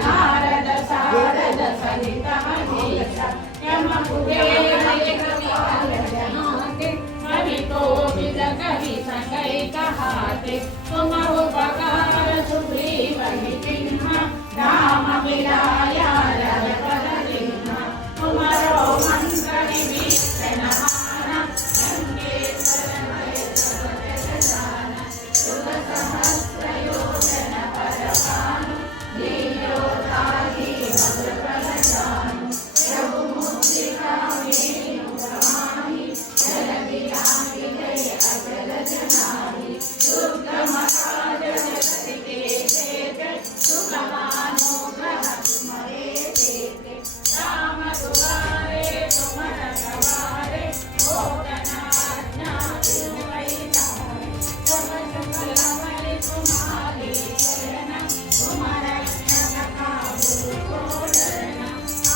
నారద సారద సహిత యమ कवि संगय कहाते तुम उपकार सुग्रीव राम मिलाया तुम्हारो मंत्र विभीषण माना शुभ सहस्र योजन परमानु लीलोताहि मधुर फलजानु प्रभु मुद्रिका मेनु समाहि जलधि रामि जय अचल जनाहि दुर्गम काज जगति के देख सुखमानुग्रह तुम्हारे देख राम दुआरे तुम रखवारे हो गणाज्ञा तिरु वैतारे सब सकल बल तुम्हारे शरण तुम रक्षक काहू को डरना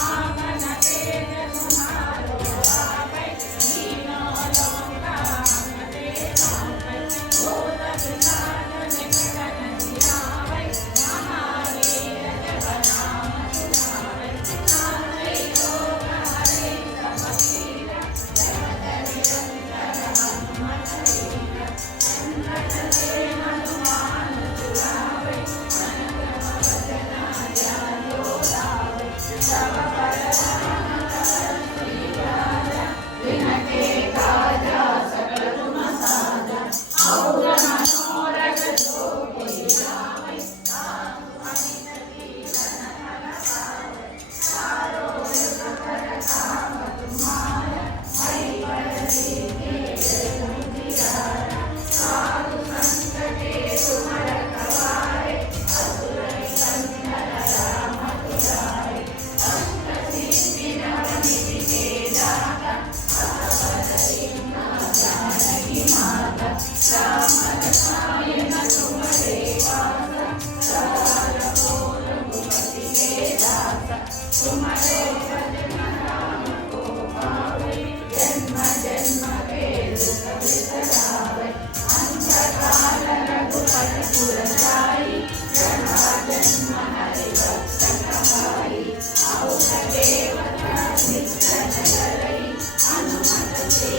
आपन तेज तुम्हारो आपै दीनो लोका हरते आपै भूत पिशाच निकट नहीं आवै महावीर जब नाम सुनावै नाथै रोग हरै सब पीरा जगत निरंतर हनुमत वीरा संकट ते हनुमान छुड़ावै मन क्रम वचन ध्यान लावै सब पर राम तपस्वी राजा विनते काजा सकल तुम साजा और मनोरथ जो कोई लावै साधु अमित कीर्तन फल पावै सारो युग पर काम तुम्हारा हरि पर सीखे बुद्धिहारा साधु संत के तुम रखवारे असुर निकंदन राम दुलारे अष्ट सिद्धि नवनिधि के दाता असबर सिंह जानकी माता राम रसायन तुम्हारे वासा सदा रघुवर भूपति के दासा तुम्हारे भजन राम को पावै जन्म जन्म के दुख बिसरावै अंत काल रघुपत पुर जाई जन्म जन्म हरि भक्त कहाई और देवता नित्य करई हनुमत से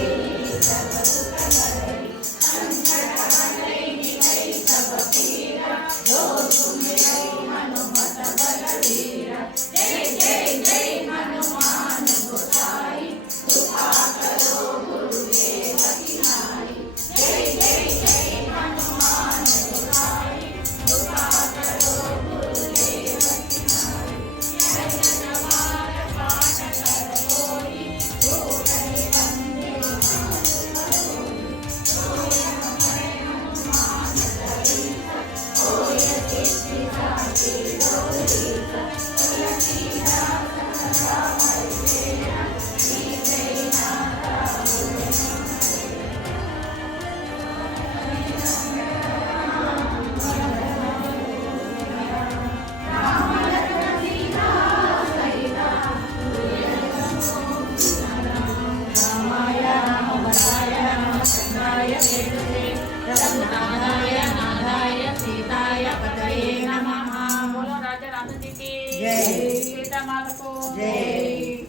सब सुख करई संकट हटई मिटई सब पीरा जो सुमिरई हनुमत बलवीरा जय जय जय हनुमान गोसाई कृपा करो गुरुदेव की नाई जय जय जय हनुमान गोसाई कृपा करो गुरुदेव की नाई जय जगवार पाठ कर कोई जो कहि बंदे महासुखोई सोय हमारे हनुमान चालीसा होय सिद्धि साखी गौरीसा तुलसीदास सदा हरिसेना नीते नाथा राम लखन सीता सहिता रामाय राम भद्राय रामचंद्राय वेदसे रघुनाथाय नाथाय सीताय पतये नमः। बोलो राजा रामजी की जय, सीता माता को जय।